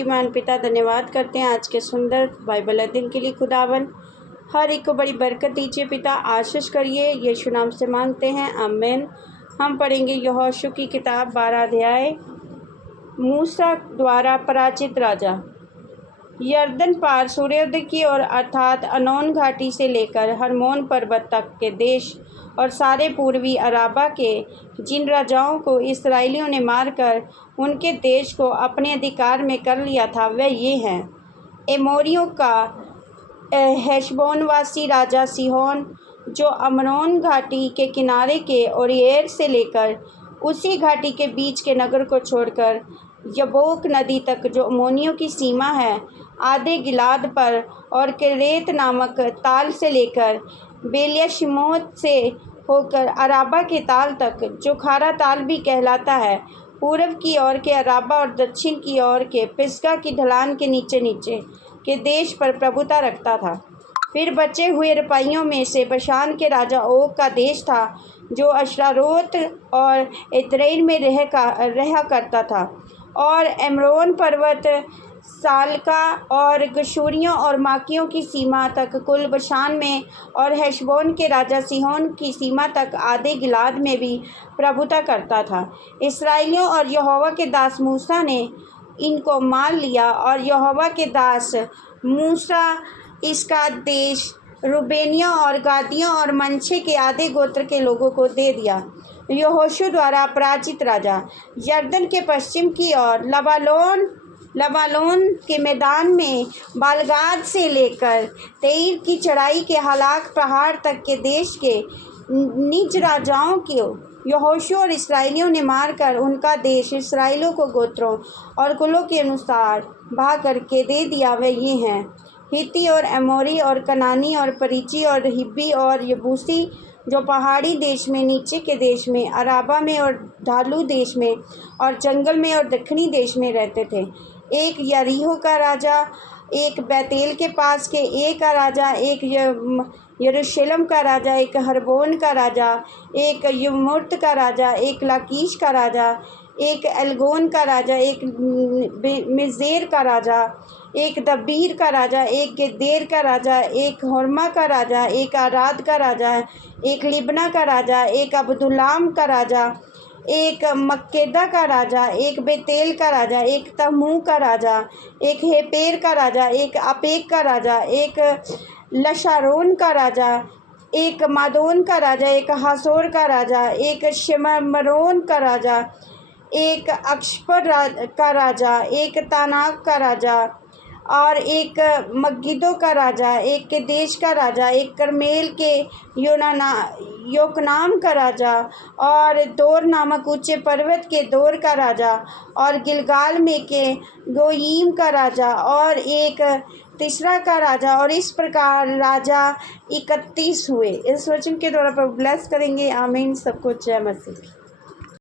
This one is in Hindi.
सर्वशक्तिमान पिता धन्यवाद करते हैं आज के सुंदर बाइबल अध्ययन के लिए। खुदावन हर एक को बड़ी बरकत दीजिए पिता, आशीष करिए, यीशु नाम से मांगते हैं, आमीन। हम पढ़ेंगे यहोशू की किताब 12 अध्याय। मूसा द्वारा पराजित राजा। यरदन पार सूर्योदय की ओर अर्थात अनोन घाटी से लेकर हरमोन पर्वत तक के देश और सारे पूर्वी अराबा के जिन राजाओं को इस्राएलियों ने मारकर उनके देश को अपने अधिकार में कर लिया था वह ये हैं। एमोरियों का हेशबोनवासी राजा सीहोन, जो अमनोन घाटी के किनारे के ओरिएर से लेकर उसी घाटी के बीच के नगर को छोड़कर यब्बोक नदी तक जो अम्मोनियों की सीमा है, आधे गिलाद पर और किरेत नामक ताल से लेकर बेलियशिमोत से होकर अराबा के ताल तक, जो खारा ताल भी कहलाता है, पूर्व की ओर के अराबा और दक्षिण की ओर के पिस्गा की ढलान के नीचे नीचे के देश पर प्रभुता रखता था। फिर बचे हुए रपाइयों में से बशान के राजा ओग का देश था, जो अश्तारोत और एद्रेई में रहा करता था, और एम्रोन पर्वत सालका और गशूरियों और माकियों की सीमा तक कुल बशान में, और हेशबोन के राजा सीहोन की सीमा तक आधे गिलाद में भी प्रभुता करता था। इस्राएलियों और यहोवा के दास मूसा ने इनको मान लिया, और यहोवा के दास मूसा इसका देश रूबेनियों और गादियों और मनश्शे के आधे गोत्र के लोगों को दे दिया। यहोशू द्वारा पराजित राजा। यरदन के पश्चिम की ओर लबालोन के मैदान में बालगाद से लेकर तेईर की चढ़ाई के हलाक पहाड़ तक के देश के निज राजाओं को यहोशू और इस्राएलियों ने मारकर उनका देश इस्राएलियों को गोत्रों और कुलों के अनुसार भाग करके दे दिया। वे ये हैं: हित्ती और एमोरी और कनानी और परिची और हिब्बी और यबूसी, जो पहाड़ी देश में, नीचे के देश में, अराबा में और ढालू देश में और जंगल में और दक्षिणी देश में रहते थे। एक यरीहो का राजा, एक बैतेल के पास के का राजा, एक यरूशलेम का राजा, एक हरबोन का राजा, एक यमुर्त का राजा, एक लाकीश का राजा, एक एलगोन का राजा, एक मिजेर का राजा, एक दबीर का राजा, एक गेदेर का राजा, एक होर्मा का राजा, एक आराद का राजा, एक लिबना का राजा, एक अब्दुल्लाम का राजा, एक मक्केदा का राजा, एक बेतेल का राजा, एक तमू का राजा, एक हेपेर का राजा, एक अपेक का राजा, एक लशारोन का राजा, एक मादोन का राजा, एक हासोर का राजा, एक शेमरोन का राजा, एक अक्षपर का राजा, एक तानाक का राजा और एक मगिदो का राजा, एक केदेश का राजा, एक करमेल के योकनाम का राजा और दोर नामक ऊंचे पर्वत के दोर का राजा, और गिलगाल में के गोयीम का राजा और एक तीसरा का राजा। और इस प्रकार राजा 31 हुए। इस वचन के द्वारा पर ब्लेस करेंगे। आमीन। सबको जय मसीह।